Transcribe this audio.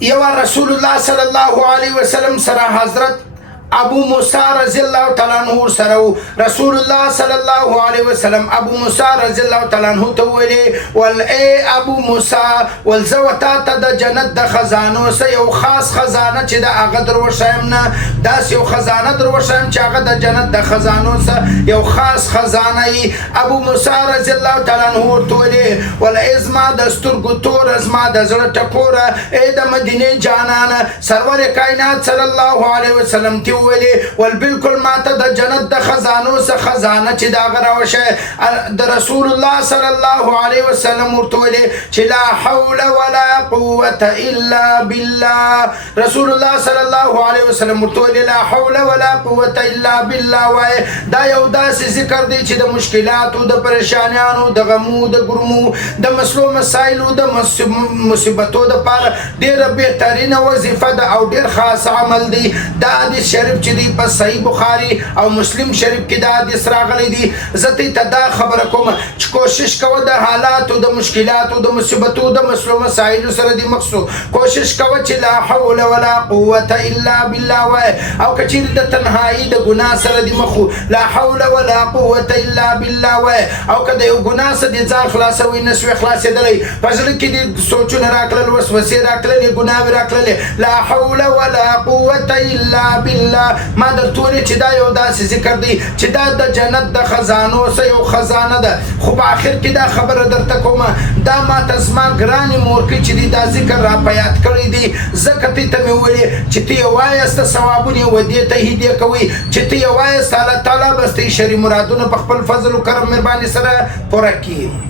یو رسول الله صلی الله علیه وسلم سره حضرت ابو موسی رضی الله تعالی عنہ سره رسول الله صلی الله علیه وسلم ابو موسی رضی الله تعالی عنہ ته ویلي ول اے ابو موسی ول زوتا ته د جنت د خزانو سه یو خاص خزانه چې د هغه دروښایم نه داس یو خزانه دروښایم چې هغه د جنت د خزانو سه یو خاص خزانه ای ابو موسی رضی الله تعالی عنہ ته ویلي ول ازما د سترګو تور ازما د زړه ټکوره اے د مدینه جانانه سرور کائنات صلی الله علیه وسلم ته ویلي ول بالکل ماته د جنت د خزانو څخه خزانه چې دا غراوشه د رسول الله صلی الله علیه وسلم ورته ویلي چې لا حول ولا قوه الا بالله رسول الله صلی الله علیه وسلم ورته ویلي لا حول ولا قوه الا بالله وای دا یو داسې ذکر دی چې د مشکلاتو د پریشانیانو د غمو د ګرمو د مسلو مسایلو د مصیبتو د پاره ډیره بهترینه وظیفه ده او ډیر خاص عمل دی دا د شریف چې دی په صحیح بخاری او مسلم شریف کې دا حدیث راغلی دی زه ته دا خبره کوم چې کوشش کوه د حالاتو د مشکلاتو د مصیبتو د مسلو مسایلو سره دی مخصوص کوشش کوه چې لا حول ولا قوه الا بالله وای او کچیر د تنهایی د ګناه سره دی مخو لا حول ولا قوه الا بالله وای او کله یو ګناه سره دی ځان خلاصوي نسوي خلاصېدلی په زړه کې دی سوچونه راکړل وسوسې راکړلې ګناه راکړلې لا حول ولا قوه الا بالله ما درته ویلي چې دا یو داسې ذکر دی چې دا د جنت د خزانو څخه یو خزانه ده خو په آخر کې دا خبره درته کومه دا ماته زما ګرانې مورکۍ چې دی دا ذکر را په یاد کړی دی ځکه ته مې وویلې چې ته یې وایسته ثوابونه یې ودې ته هدیه کوئ چې ته یې وایسته الله تعالی به ستا شرعي مرادونه په خپل فضل و کرم مهرباني سره پوره کړي